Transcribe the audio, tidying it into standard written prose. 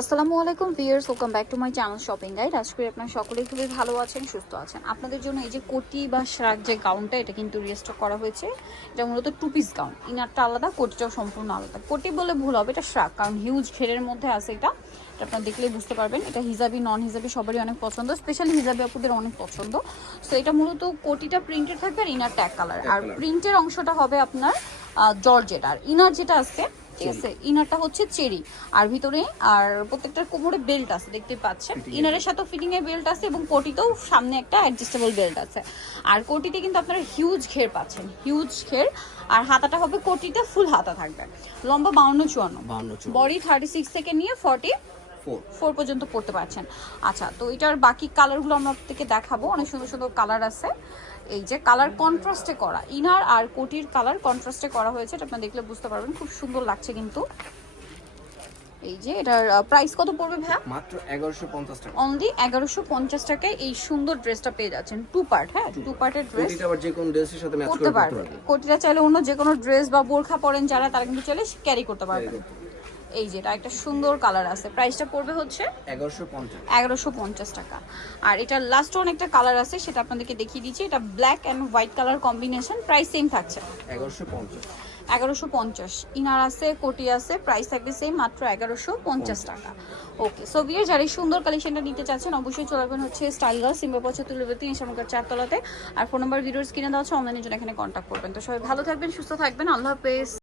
আসসালামু আলাইকুম viewers, welcome back to my channel shopping guide. আশা করি আপনারা সকলেই খুবই ভালো আছেন, সুস্থ আছেন। আপনাদের জন্য এই যে কোটি বা শ্রাগ যে গাউনটা, এটা কিন্তু রিস্টক করা হয়েছে। এটা মূলত টু পিস গাউন, ইনারটা আলাদা, কোটিটাও সম্পূর্ণ আলাদা। কোটি বলে ভুল হবে, এটা শ্রাগ, কারণ হিউজ ঘেরের মধ্যে আছে। এটা আপনারা দেখলেই বুঝতে পারবেন। এটা হিজাবি নন হিজাবি সবারই অনেক পছন্দ, স্পেশালি হিজাবি আপুদের অনেক পছন্দ। সো এটা মূলত কোটিটা প্রিন্টেড থাকবে আর ইনারটা এক কালার, আর প্রিন্টের অংশটা হবে আপনার জর্জেট, আর ইনার যেটা আছে ঠিক আছে, ইনারটা হচ্ছে চেরি, আর ভিতরে আর প্রত্যেকটার কোমরে বেল্ট আছে দেখতে পাচ্ছেন। ইনারের সাথে ফিটিং এর বেল্ট আছে এবং কোটিতেও সামনে একটা অ্যাডজাস্টেবল বেল্ট আছে। আর কোটিতে কিন্তু আপনারা হিউজ ঘের পাচ্ছেন, হিউজ ঘের। আর হাতাটা হবে কোটিতে ফুল হাতা থাকবে, লম্বা 52-54, বডি 36 থেকে নিয়ে 44 পর্যন্ত পড়তে পারছেন। আচ্ছা, তো এটার বাকি কালারগুলো আমরা আপনাদেরকে দেখাবো। অনেক সুন্দর সুন্দর কালার আছে। এই যে কালার কন্ট্রাস্টে করা, ইনার আর কোটির কালার কন্ট্রাস্টে করা হয়েছে, এটা আপনারা দেখলে বুঝতে পারবেন। খুব সুন্দর লাগছে কিন্তু। এই যে এটার প্রাইস কত পড়বে ভাইয়া? মাত্র 1150 টাকা। অনলি 1150 টাকায় এই সুন্দর ড্রেসটা পেয়ে যাচ্ছেন। টু পার্ট, হ্যাঁ, টু পার্টের ড্রেস। কোটিটা আবার যে কোন ড্রেসের সাথে ম্যাচ করতে করে পারবে। কোটিটা চাইলে অন্য যে কোনো ড্রেস বা বোরখা পরেন যারা, তারা কিন্তু চাইলে ক্যারি করতে পারবেন। এই যে এটা একটা সুন্দর কালার আছে, প্রাইসটা পড়বে হচ্ছে 1150 টাকা। আর এটা লাস্ট ওয়ান একটা কালার আছে, সেটা আপনাদেরকে দেখিয়ে দিচ্ছি। এটা black and white colour combination, price same থাকছে 1150। ইনার আছে, কোটি আছে, প্রাইস থাকবে সেম, মাত্র 1150 টাকা। ওকে, সো ভিউয়ার যারা এই সুন্দর কালেকশনটা নিতে চাচ্ছেন অবশ্যই চলে আসবেন হচ্ছে স্টাইল গার্ল, সিম্বা 75 ইনশামকার 4 তলাতে। আর ফোন নাম্বার ভিডিওর স্ক্রিনে দেওয়া আছে, অনলাইনের জন্য এখানে কন্ট্যাক্ট করবেন। তো সবাই ভালো থাকবেন, সুস্থ থাকবেন, আল্লাহ হাফেজ।